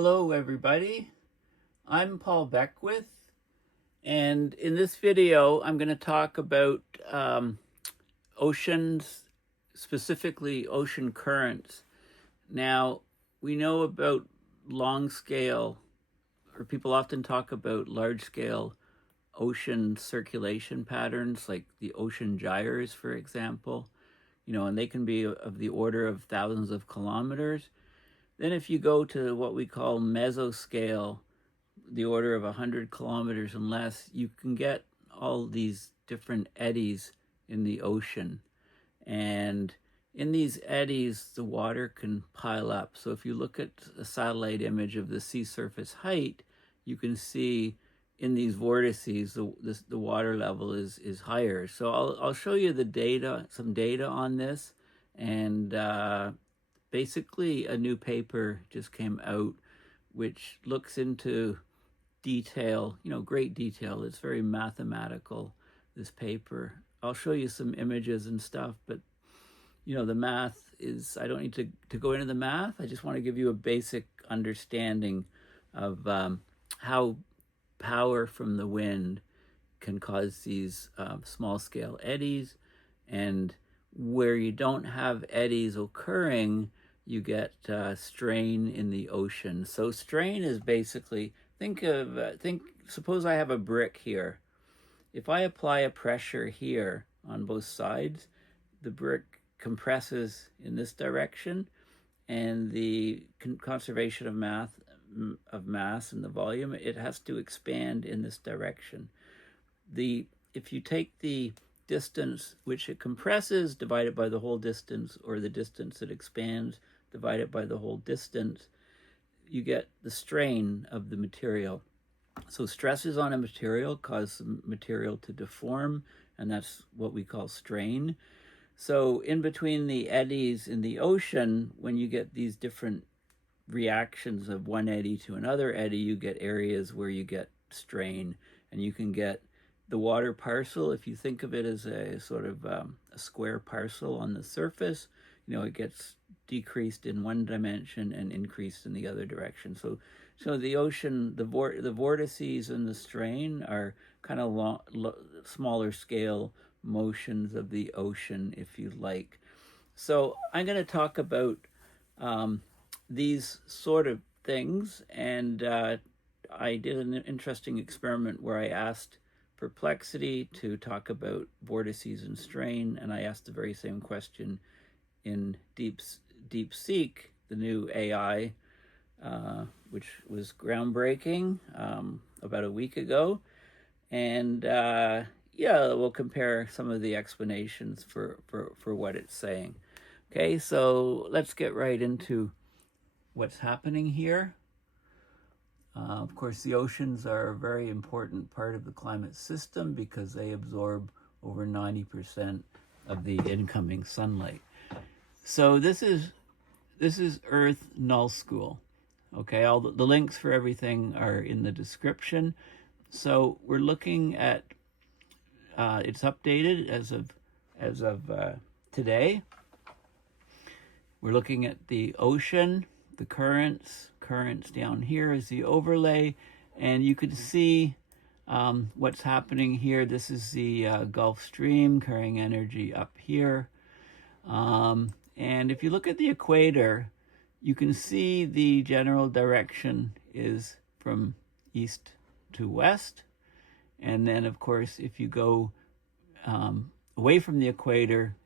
Hello everybody, I'm Paul Beckwith, and in this video I'm going to talk about oceans, specifically ocean currents. Now, we know about long scale, or people often talk about large scale ocean circulation patterns, like the ocean gyres, for example, and they can be of the order of thousands of kilometers. Then if you go to what we call mesoscale, the order of 100 kilometers and less, you can get all these different eddies in the ocean. And in these eddies, the water can pile up. So if you look at a satellite image of the sea surface height, you can see in these vortices, the water level is higher. So I'll show you the data, some data on this, and basically a new paper just came out which looks into detail, great detail. It's very mathematical, this paper. I'll show you some images and stuff, but the math is, I don't need to go into the math. I just want to give you a basic understanding of how power from the wind can cause these small scale eddies, and where you don't have eddies occurring, you get strain in the ocean. So strain is basically, suppose I have a brick here. If I apply a pressure here on both sides, the brick compresses in this direction, and the conservation of mass and the volume, it has to expand in this direction. If you take the distance which it compresses, divide it by the whole distance, or the distance it expands, divide it by the whole distance, you get the strain of the material. So stresses on a material cause the material to deform, and that's what we call strain. So in between the eddies in the ocean, when you get these different reactions of one eddy to another eddy, you get areas where you get strain, and you can get the water parcel. If you think of it as a sort of a square parcel on the surface, it gets decreased in one dimension and increased in the other direction. So the ocean, the vortices and the strain are kind of smaller scale motions of the ocean, if you like. So I'm going to talk about these sort of things, and I did an interesting experiment where I asked Perplexity to talk about vortices and strain, and I asked the very same question in DeepSeek, the new AI, which was groundbreaking about a week ago. And we'll compare some of the explanations for what it's saying. Okay, so let's get right into what's happening here. Of course, the oceans are a very important part of the climate system because they absorb over 90% of the incoming sunlight. So this is Earth Nullschool. Okay, all the links for everything are in the description. So we're looking at it's updated as of today. We're looking at the ocean, the currents down here is the overlay, and you can see what's happening here. This is the Gulf Stream carrying energy up here. And if you look at the equator, you can see the general direction is from east to west. And then, of course, if you go away from the equator,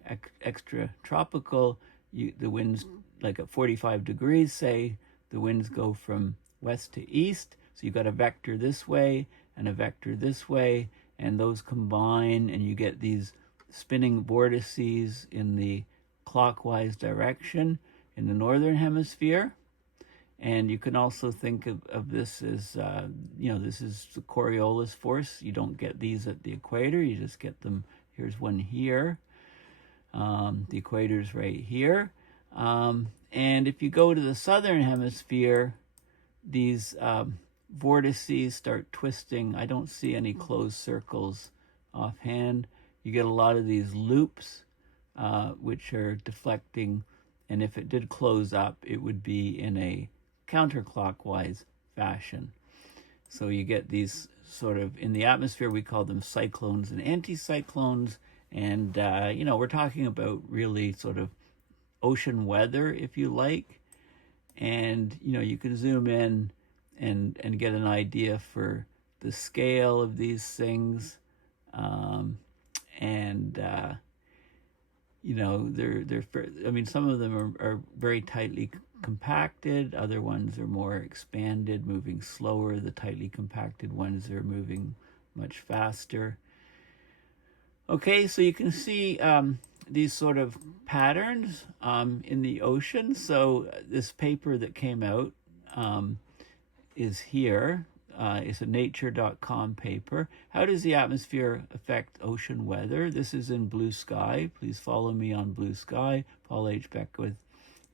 extra tropical, the winds, like at 45 degrees, say, the winds go from west to east. So you've got a vector this way and a vector this way, and those combine, and you get these spinning vortices in the clockwise direction in the northern hemisphere. And you can also think of this as, this is the Coriolis force. You don't get these at the equator, you just get them. Here's one here. The equator's right here. And if you go to the southern hemisphere, these vortices start twisting. I don't see any closed circles offhand. You get a lot of these loops, which are deflecting. And if it did close up, it would be in a counterclockwise fashion. So you get these sort of, in the atmosphere, we call them cyclones and anticyclones. And, we're talking about really sort of ocean weather, if you like. And, you can zoom in and get an idea for the scale of these things. Some of them are very tightly compacted. Other ones are more expanded, moving slower. The tightly compacted ones are moving much faster. Okay, so you can see these sort of patterns in the ocean. So this paper that came out is here. It's a nature.com paper. How does the atmosphere affect ocean weather? This is in BlueSky. Please follow me on BlueSky. Paul H. Beckwith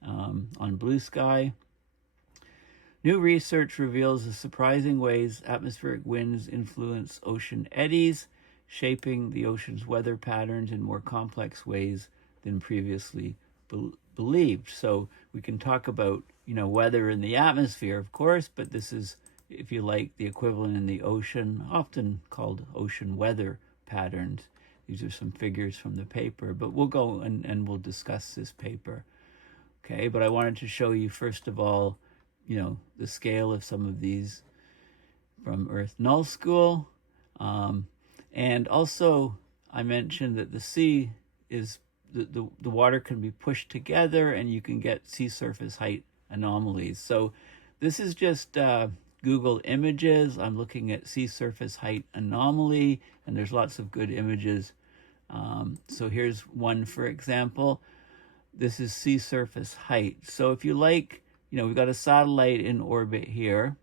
on BlueSky. New research reveals the surprising ways atmospheric winds influence ocean eddies, shaping the ocean's weather patterns in more complex ways than previously believed. So we can talk about, weather in the atmosphere, of course, but this is, if you like, the equivalent in the ocean, often called ocean weather patterns. These are some figures from the paper, but we'll go and we'll discuss this paper. Okay, but I wanted to show you, first of all, the scale of some of these from Earth Nullschool. And also, I mentioned that the sea is, the water can be pushed together and you can get sea surface height anomalies. So this is just Google Images. I'm looking at sea surface height anomaly, and there's lots of good images. So here's one, for example. This is sea surface height. So if you like, we've got a satellite in orbit here.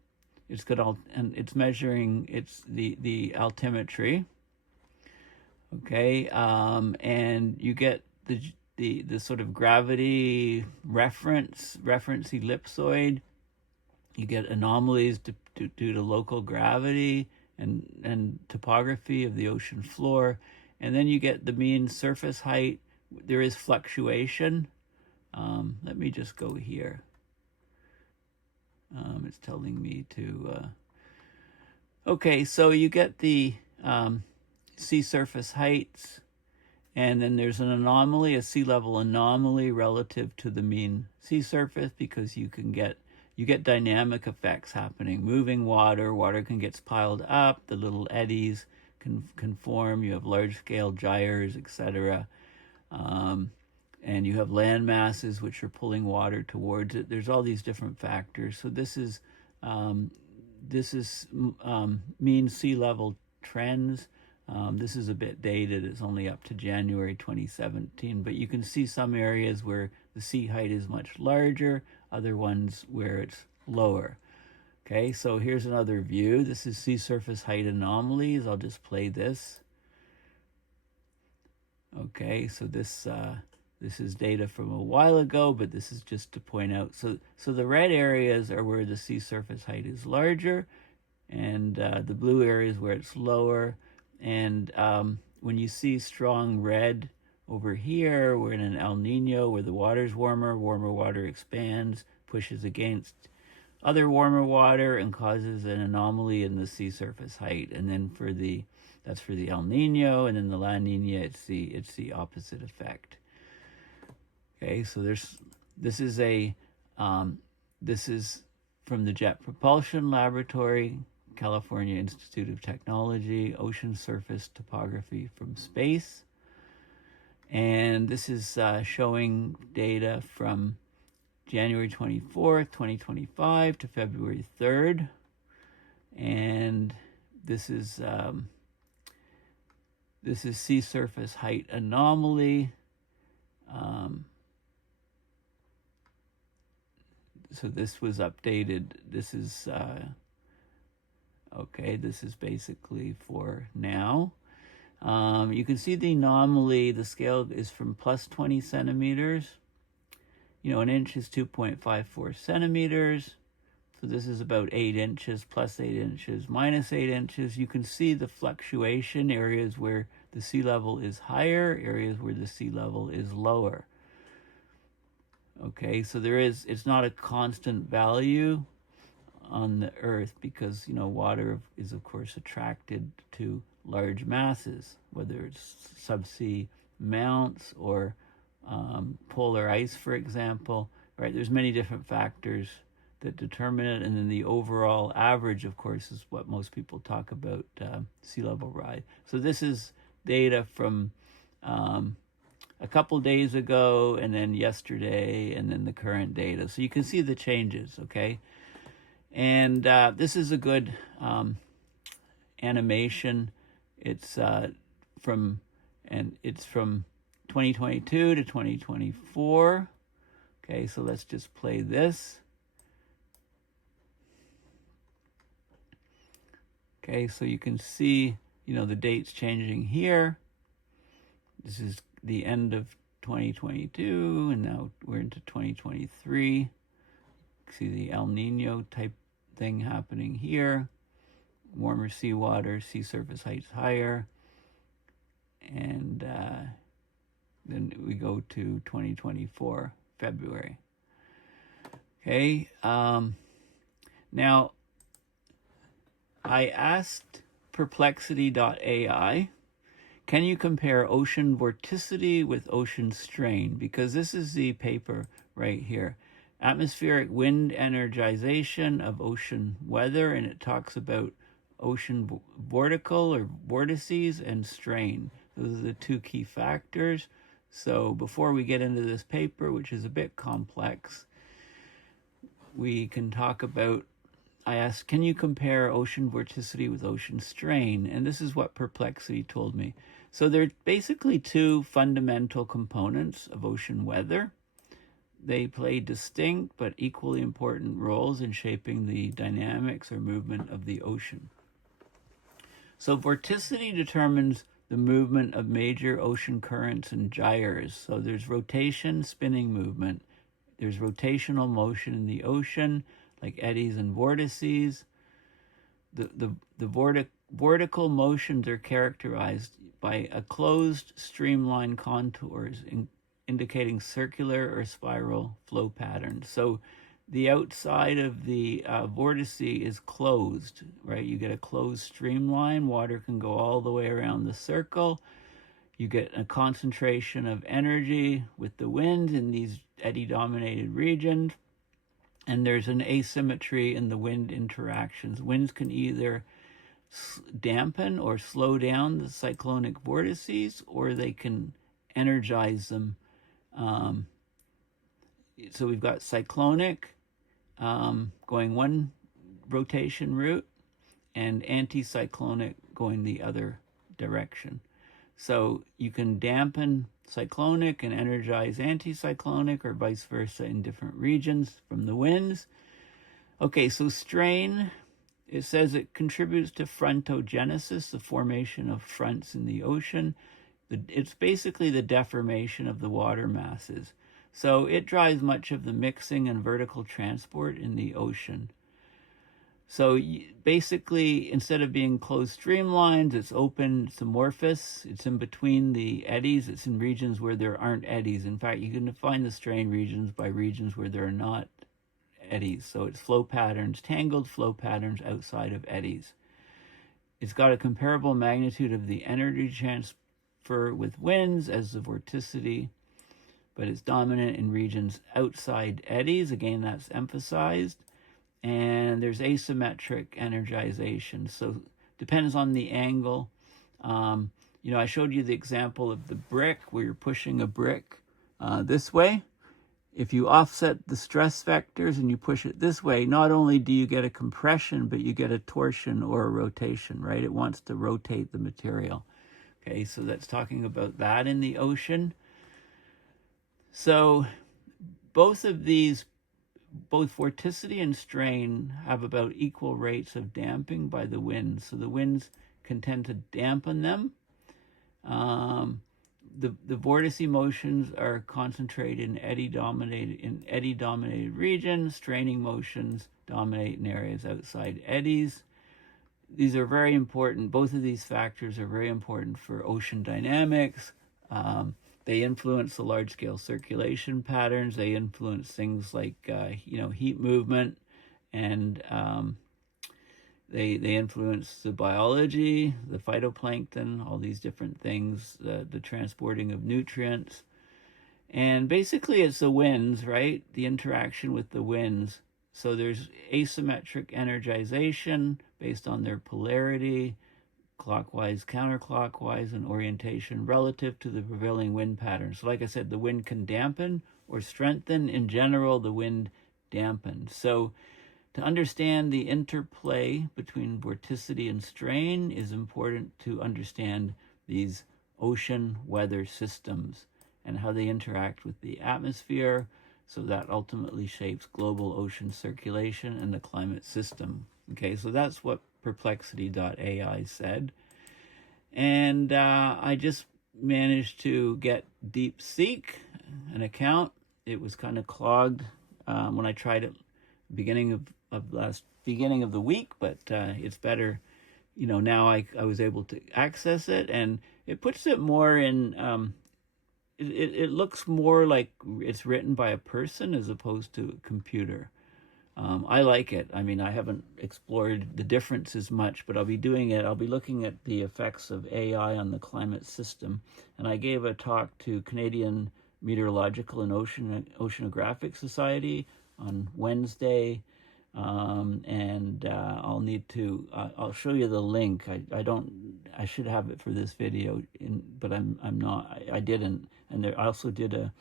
It's got and it's measuring the altimetry. Okay, and you get the sort of gravity reference ellipsoid. You get anomalies due to local gravity and topography of the ocean floor. And then you get the mean surface height. There is fluctuation. Let me just go here. It's telling me to... Okay, so you get the sea surface heights, and then there's an anomaly, a sea level anomaly relative to the mean sea surface, because you get dynamic effects happening. Moving water can get piled up, the little eddies can form, you have large-scale gyres, etc. And you have land masses which are pulling water towards it. There's all these different factors. So this is mean sea level trends. This is a bit dated. It's only up to January 2017, but you can see some areas where the sea height is much larger, other ones where it's lower. Okay, so here's another view. This is sea surface height anomalies. I'll just play this. Okay, so this is data from a while ago, but this is just to point out. So the red areas are where the sea surface height is larger, and the blue areas where it's lower. And when you see strong red over here, we're in an El Nino where the water's warmer water expands, pushes against other warmer water and causes an anomaly in the sea surface height. And then that's for the El Nino, and then the La Nina, it's the opposite effect. Okay, so this is from the Jet Propulsion Laboratory, California Institute of Technology, ocean surface topography from space. And this is showing data from January 24th, 2025 to February 3rd. And this is sea surface height anomaly. So this was updated. This is okay, this is basically for now. You can see the anomaly, the scale is from plus 20 centimeters. An inch is 2.54 centimeters. So this is about 8 inches, plus 8 inches, minus 8 inches. You can see the fluctuation, areas where the sea level is higher, areas where the sea level is lower. Okay, so it's not a constant value on the Earth because, water is, of course, attracted to large masses, whether it's subsea mounts or polar ice, for example, right? There's many different factors that determine it, and then the overall average, of course, is what most people talk about, sea level rise. So this is data from a couple days ago, and then yesterday, and then the current data. So you can see the changes, okay? And this is a good animation. It's from 2022 to 2024. Okay, so let's just play this. Okay, so you can see, the dates changing here. This is the end of 2022, and now we're into 2023. See the El Nino type thing happening here. Warmer seawater, sea surface heights higher. And then we go to 2024, February. Okay, now I asked Perplexity.ai, can you compare ocean vorticity with ocean strain? Because this is the paper right here. Atmospheric wind energization of ocean weather, and it talks about ocean vortical or vortices and strain. Those are the two key factors. So before we get into this paper, which is a bit complex, we can talk about, I asked, can you compare ocean vorticity with ocean strain? And this is what Perplexity told me. So there are basically two fundamental components of ocean weather. They play distinct but equally important roles in shaping the dynamics or movement of the ocean. So vorticity determines the movement of major ocean currents and gyres. So there's rotation, spinning movement. There's rotational motion in the ocean, like eddies and vortices. The vortical motions are characterized by a closed streamline contours indicating circular or spiral flow patterns. So the outside of the vortice is closed, right? You get a closed streamline. Water can go all the way around the circle. You get a concentration of energy with the wind in these eddy-dominated regions. And there's an asymmetry in the wind interactions. Winds can either dampen or slow down the cyclonic vortices, or they can energize them. So we've got cyclonic going one rotation route, and anticyclonic going the other direction. So you can dampen cyclonic and energize anticyclonic, or vice versa, in different regions from the winds. Okay, so strain, it says it contributes to frontogenesis, the formation of fronts in the ocean. It's basically the deformation of the water masses. So it drives much of the mixing and vertical transport in the ocean. So basically, instead of being closed streamlines, it's open, it's amorphous, it's in between the eddies, it's in regions where there aren't eddies. In fact, you can define the strain regions by regions where there are not eddies. So it's flow patterns, tangled flow patterns outside of eddies. It's got a comparable magnitude of the energy transfer with winds as the vorticity, but it's dominant in regions outside eddies. Again, that's emphasized. And there's asymmetric energization. So depends on the angle. I showed you the example of the brick where you're pushing a brick this way. If you offset the stress vectors and you push it this way, not only do you get a compression, but you get a torsion or a rotation, right? It wants to rotate the material. Okay, so that's talking about that in the ocean. So both of these, both vorticity and strain, have about equal rates of damping by the winds. So the winds can tend to dampen them. The vortice motions are concentrated in eddy-dominated regions. Straining motions dominate in areas outside eddies. These are very important. Both of these factors are very important for ocean dynamics. They influence the large-scale circulation patterns. They influence things like, heat movement, and they influence the biology, the phytoplankton, all these different things, the transporting of nutrients. And basically it's the winds, right? The interaction with the winds. So there's asymmetric energization based on their polarity, clockwise, counterclockwise, and orientation relative to the prevailing wind pattern. So like I said, the wind can dampen or strengthen. In general, the wind dampens. So to understand the interplay between vorticity and strain is important to understand these ocean weather systems and how they interact with the atmosphere. So that ultimately shapes global ocean circulation and the climate system. Okay, so that's what Perplexity.ai said. And I just managed to get DeepSeek, an account. It was kind of clogged when I tried it beginning of the week, but it's better. Now I was able to access it, and it puts it more in, it looks more like it's written by a person as opposed to a computer. I like it. I mean, I haven't explored the differences much, but I'll be doing it. I'll be looking at the effects of AI on the climate system. And I gave a talk to Canadian Meteorological and Oceanographic Society on Wednesday. I'll need to, I'll show you the link. I should have it for this video, but I'm not, I didn't. And I also did a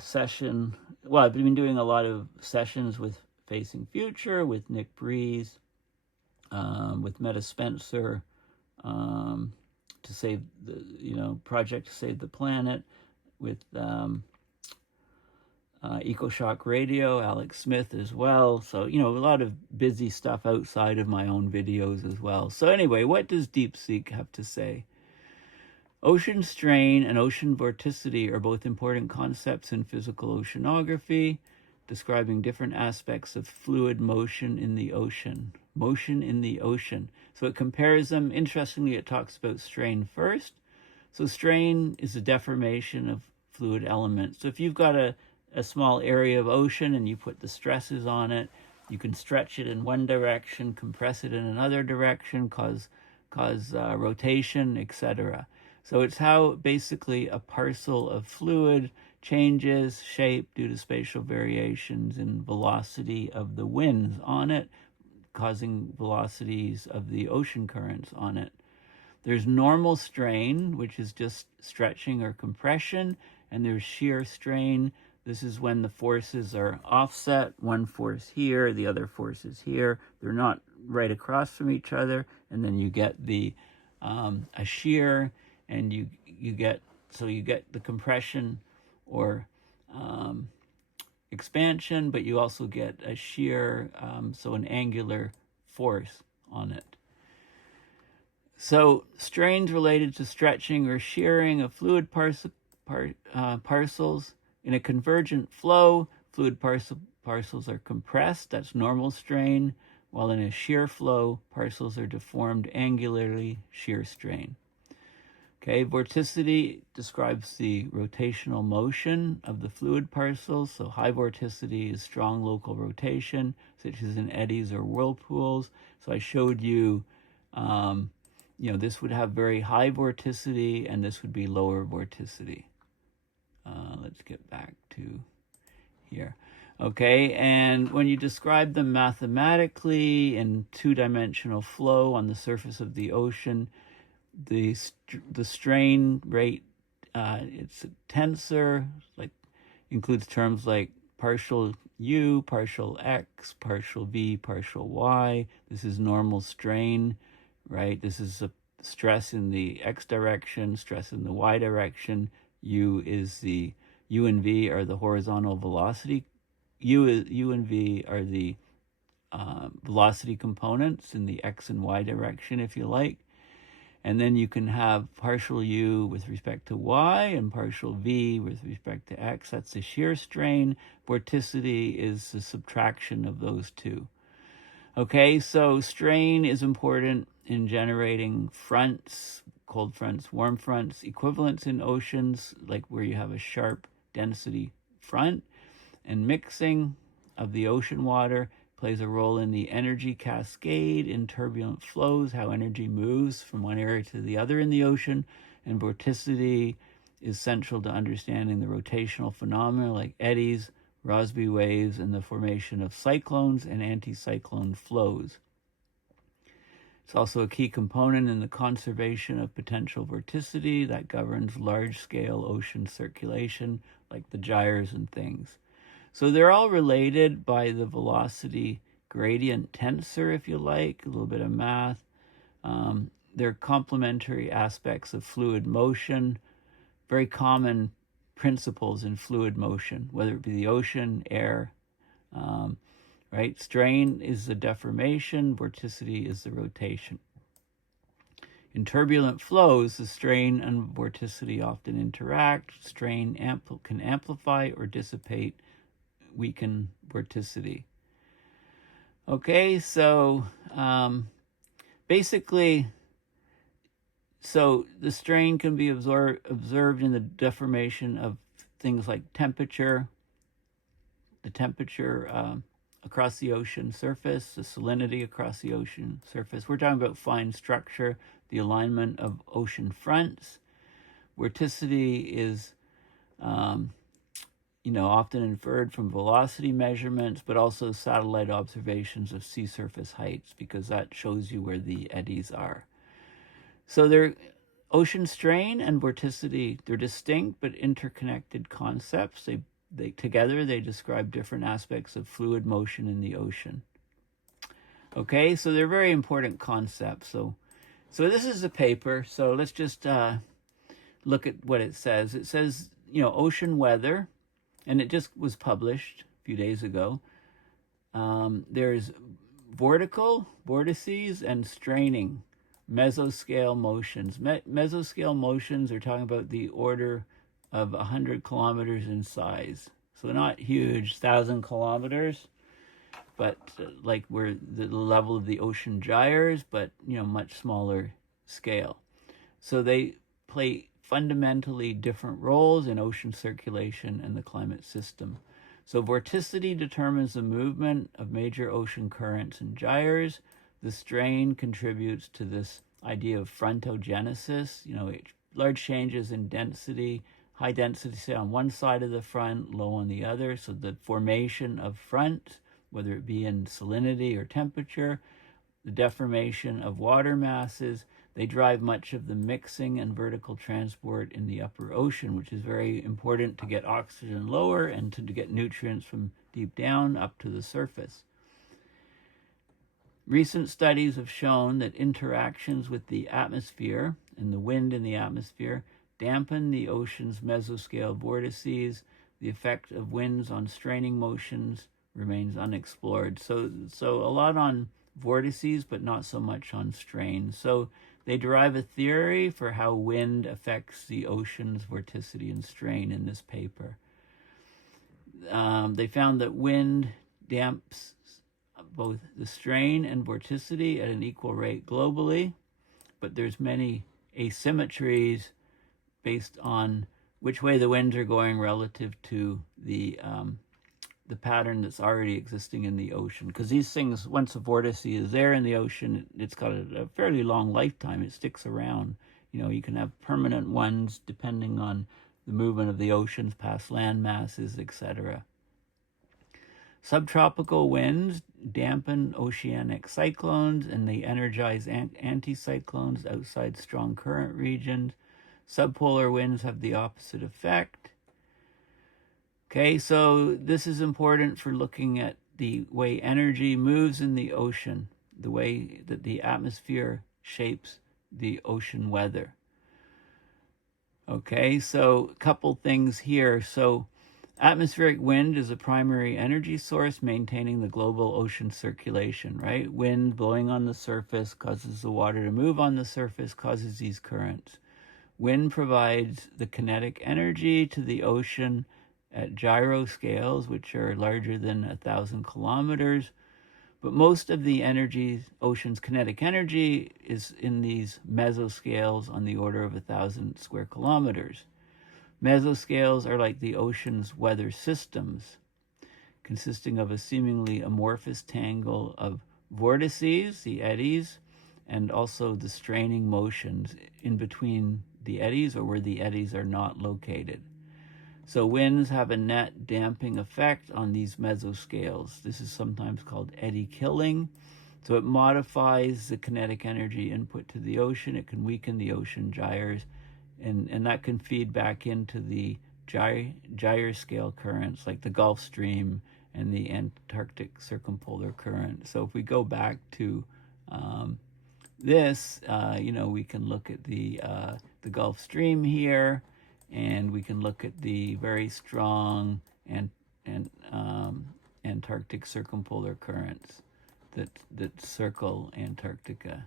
session. Well, I've been doing a lot of sessions with Facing Future, with Nick Breeze, with Meta Spencer, to save the, Project to Save the Planet, with EcoShock Radio, Alex Smith as well. So, a lot of busy stuff outside of my own videos as well. So anyway, what does DeepSeek have to say? Ocean strain and ocean vorticity are both important concepts in physical oceanography, describing different aspects of fluid motion in the ocean. Motion in the ocean. So it compares them. Interestingly, it talks about strain first. So strain is a deformation of fluid elements. So if you've got a small area of ocean and you put the stresses on it, you can stretch it in one direction, compress it in another direction, cause rotation, etc. So it's how basically a parcel of fluid changes shape due to spatial variations in velocity of the winds on it, causing velocities of the ocean currents on it. There's normal strain, which is just stretching or compression, and there's shear strain. This is when the forces are offset, one force here, the other force is here. They're not right across from each other, and then you get the a shear, and you get the compression or expansion, but you also get a shear, so an angular force on it. So strains related to stretching or shearing of fluid parcels. In a convergent flow, fluid parcels are compressed, that's normal strain, while in a shear flow, parcels are deformed angularly, shear strain. Okay, vorticity describes the rotational motion of the fluid parcels. So high vorticity is strong local rotation, such as in eddies or whirlpools. So I showed you, this would have very high vorticity, and this would be lower vorticity. Let's get back to here. Okay, and when you describe them mathematically in two-dimensional flow on the surface of the ocean, the strain rate, it's a tensor, like includes terms like partial u, partial x, partial v, partial y. This is normal strain, right? This is a stress in the x direction, stress in the y direction. U and v are the horizontal velocity. U and v are the velocity components in the x and y direction, if you like. And then you can have partial u with respect to y and partial v with respect to x. That's the shear strain. Vorticity is the subtraction of those two. Okay, so strain is important in generating fronts, cold fronts, warm fronts, equivalents in oceans, like where you have a sharp density front, and mixing of the ocean water plays a role in the energy cascade in turbulent flows, how energy moves from one area to the other in the ocean, and vorticity is central to understanding the rotational phenomena like eddies, Rossby waves, and the formation of cyclones and anticyclone flows. It's also a key component in the conservation of potential vorticity that governs large-scale ocean circulation, like the gyres and things. So they're all related by the velocity gradient tensor, if you like, a little bit of math. They're complementary aspects of fluid motion, very common principles in fluid motion, whether it be the ocean, air, right? Strain is the deformation, vorticity is the rotation. In turbulent flows, the strain and vorticity often interact. Strain can amplify or dissipate, weaken vorticity. Okay, so basically, so the strain can be observed in the deformation of things like temperature, the temperature across the ocean surface, the salinity across the ocean surface. We're talking about fine structure, the alignment of ocean fronts. Vorticity is, often inferred from velocity measurements, but also satellite observations of sea surface heights, because that shows you where the eddies are. So they're ocean strain and vorticity, they're distinct but interconnected concepts. They together describe different aspects of fluid motion in the ocean. Okay, so they're very important concepts. So this is a paper. So let's just look at what it says. It says, ocean weather, and it just was published a few days ago. There's vortices, and straining, mesoscale motions. Mesoscale motions are talking about the order of 100 kilometers in size. So not huge, 1,000 kilometers, but like where the level of the ocean gyres, but much smaller scale. So they play fundamentally different roles in ocean circulation and the climate system. So vorticity determines the movement of major ocean currents and gyres. The strain contributes to this idea of frontogenesis, large changes in density, high density, say, on one side of the front, low on the other. So the formation of front, whether it be in salinity or temperature, the deformation of water masses, they drive much of the mixing and vertical transport in the upper ocean, which is very important to get oxygen lower and to get nutrients from deep down up to the surface. Recent studies have shown that interactions with the atmosphere and the wind in the atmosphere dampen the ocean's mesoscale vortices. The effect of winds on straining motions remains unexplored. So a lot on vortices, but not so much on strain. So they derive a theory for how wind affects the ocean's vorticity and strain in this paper. They found that wind damps both the strain and vorticity at an equal rate globally, but there's many asymmetries based on which way the winds are going relative to the pattern that's already existing in the ocean. Because these things, once a vortice is there in the ocean, it's got a fairly long lifetime. It sticks around. You can have permanent ones depending on the movement of the oceans past land masses, etc. Subtropical winds dampen oceanic cyclones, and they energize anticyclones outside strong current regions. Subpolar winds have the opposite effect. Okay, so this is important for looking at the way energy moves in the ocean, the way that the atmosphere shapes the ocean weather. Okay, so a couple things here. So atmospheric wind is a primary energy source maintaining the global ocean circulation, right? Wind blowing on the surface causes the water to move on the surface, causes these currents. Wind provides the kinetic energy to the ocean at gyro scales, which are larger than 1,000 kilometers, But most of the energy, ocean's kinetic energy, is in these mesoscales on the order of 1,000 square kilometers. Mesoscales are like the ocean's weather systems, consisting of a seemingly amorphous tangle of vortices, the eddies, and also the straining motions in between the eddies or where the eddies are not located. So winds have a net damping effect on these mesoscales. This is sometimes called eddy killing. So it modifies the kinetic energy input to the ocean. It can weaken the ocean gyres, and that can feed back into the gyre scale currents like the Gulf Stream and the Antarctic circumpolar current. So if we go back to this, we can look at the Gulf Stream here, and we can look at the very strong Antarctic circumpolar currents that circle Antarctica,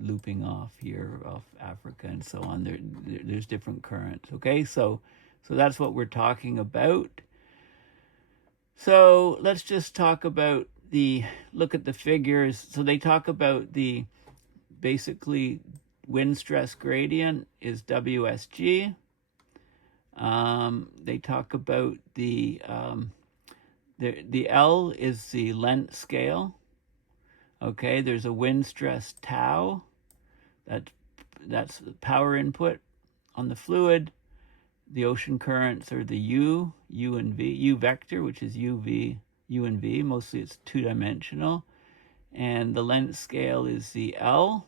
looping off here, off Africa and so on. There's different currents. Okay, so that's what we're talking about. So let's just talk about look at the figures. So they talk about the basically wind stress gradient is WSG. They talk about the L is the length scale. Okay, there's a wind stress tau. That's the power input on the fluid. The ocean currents are the U and V, U vector, which is U and V. Mostly it's two-dimensional. And the length scale is the L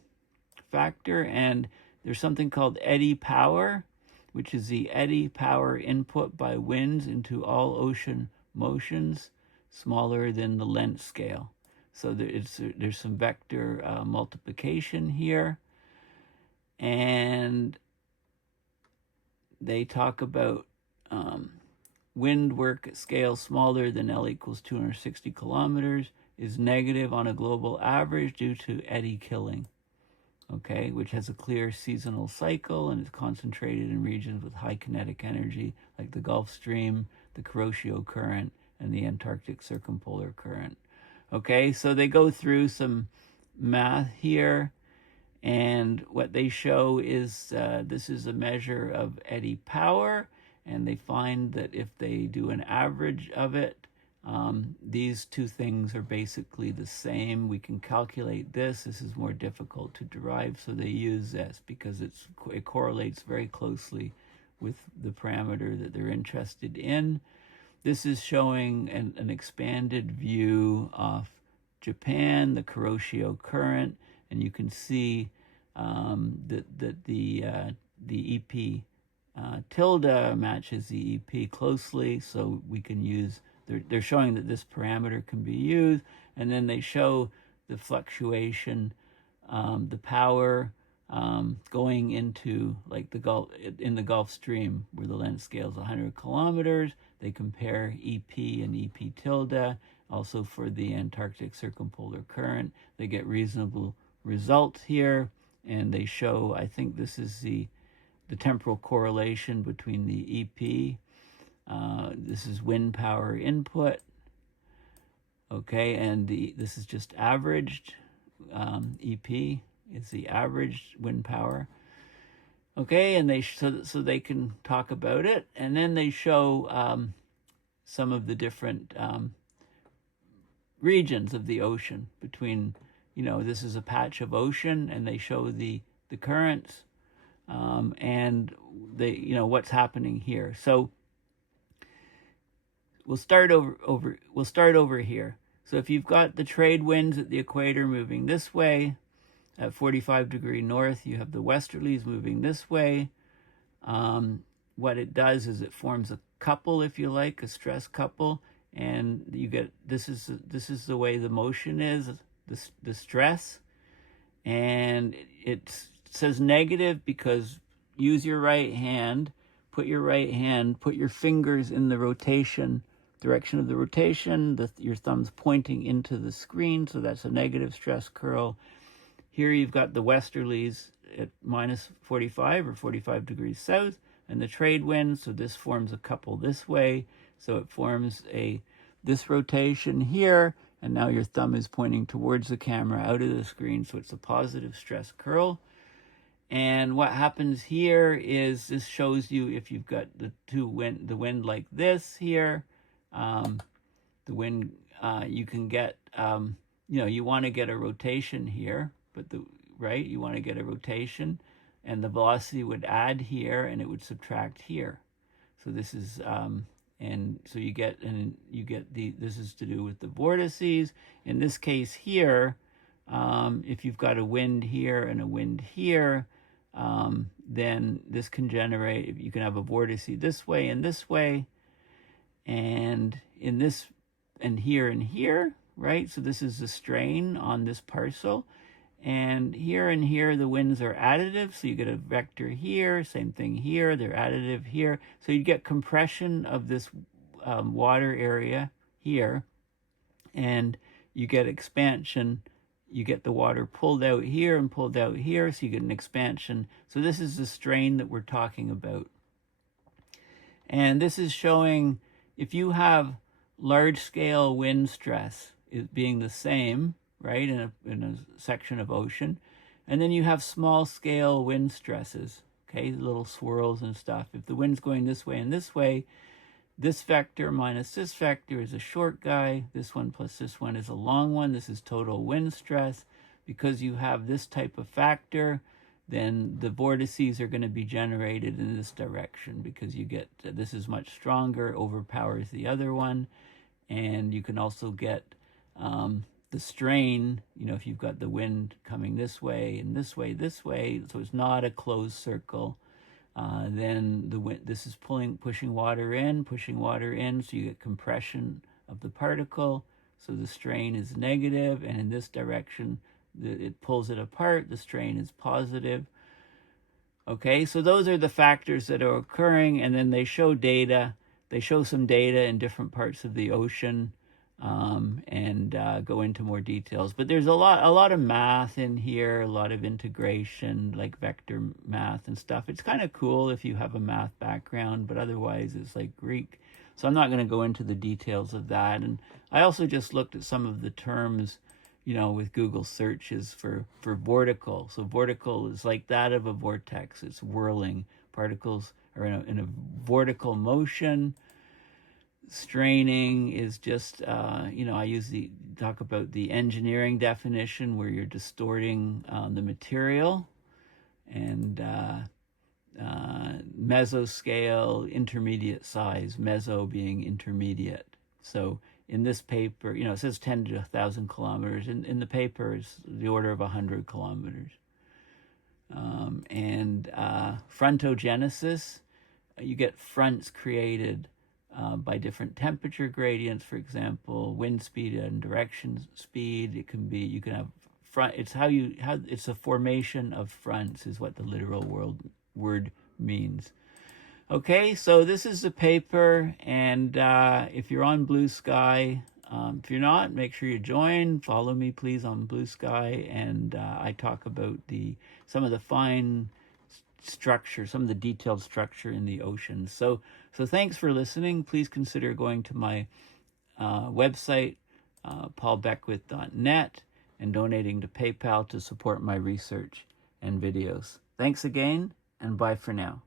factor. And there's something called eddy power, which is the eddy power input by winds into all ocean motions smaller than the length scale. So there's some vector multiplication here. And they talk about wind work at scale smaller than L equals 260 kilometers is negative on a global average due to eddy killing, okay, which has a clear seasonal cycle and is concentrated in regions with high kinetic energy like the Gulf Stream, the Kuroshio current, and the Antarctic circumpolar current. Okay, so they go through some math here, and what they show is this is a measure of eddy power, and they find that if they do an average of it, these two things are basically the same. We can calculate this. This is more difficult to derive, so they use this because it correlates very closely with the parameter that they're interested in. This is showing an expanded view of Japan, the Kuroshio current, and you can see that the EP tilde matches the EP closely, so we can use, they're showing that this parameter can be used, and then they show the fluctuation, the power going into like in the Gulf Stream where the length scale is 100 kilometers. They compare EP and EP tilde. Also for the Antarctic circumpolar current, they get reasonable results here, and they show, I think this is the temporal correlation between the EP. This is wind power input. Okay, and this is just averaged. EP is the averaged wind power. Okay, and so they can talk about it, and then they show some of the different regions of the ocean between, this is a patch of ocean, and they show the currents and what's happening here. So we'll start over here. So if you've got the trade winds at the equator moving this way at 45 degree north, you have the westerlies moving this way. What it does is it forms a couple, if you like, a stress couple, and you get, this is the way the motion is, the stress, and it says negative because use your right hand, put your fingers in the direction of the rotation, your thumb's pointing into the screen, so that's a negative stress curl. Here you've got the westerlies at minus 45 or 45 degrees south, and the trade wind, so this forms a couple this way, so it forms this rotation here, and now your thumb is pointing towards the camera out of the screen, so it's a positive stress curl. And what happens here is this shows you if you've got the the wind like this here, the wind, you can get, you want to get a rotation here, but you want to get a rotation, and the velocity would add here and it would subtract here. So this is, and so you get this is to do with the vortices. In this case here, if you've got a wind here and a wind here, then this can generate, you can have a vortice this way and this way, and in this, and here, right? So this is the strain on this parcel. And here the winds are additive, so you get a vector here, same thing here, they're additive here. So you get compression of this water area here, and you get expansion. You get the water pulled out here and pulled out here, so you get an expansion. So this is the strain that we're talking about. And this is showing if you have large-scale wind stress being the same, right, in a section of ocean, and then you have small-scale wind stresses, okay, little swirls and stuff. If the wind's going this way and this way, this vector minus this vector is a short guy. This one plus this one is a long one. This is total wind stress. Because you have this type of factor, then the vortices are going to be generated in this direction, because you get, this is much stronger, overpowers the other one. And you can also get the strain, if you've got the wind coming this way and this way, so it's not a closed circle. Then the wind, this is pushing water in, so you get compression of the particle. So the strain is negative, and in this direction, it pulls it apart. The strain is positive. Okay, so those are the factors that are occurring, and then they show data. They show some data in different parts of the ocean, and go into more details. But there's a lot of math in here, a lot of integration, like vector math and stuff. It's kind of cool if you have a math background, but otherwise it's like Greek. So I'm not going to go into the details of that. And I also just looked at some of the terms, with Google searches for vortical. So vortical is like that of a vortex. It's whirling. Particles are in a vortical motion. Straining is just, I talk about the engineering definition where you're distorting the material, and mesoscale, intermediate size, meso being intermediate. So in this paper, it says 10 to 1,000 kilometers. In the paper, it's the order of 100 kilometers. And frontogenesis, you get fronts created by different temperature gradients, for example, wind speed and direction speed. It can be, you can have front, it's it's a formation of fronts is what the literal word means. Okay, so this is the paper, and if you're on BlueSky, if you're not, make sure you join. Follow me, please, on BlueSky, and I talk about some of the fine structure, some of the detailed structure in the ocean. So thanks for listening. Please consider going to my website, paulbeckwith.net, and donating to PayPal to support my research and videos. Thanks again, and bye for now.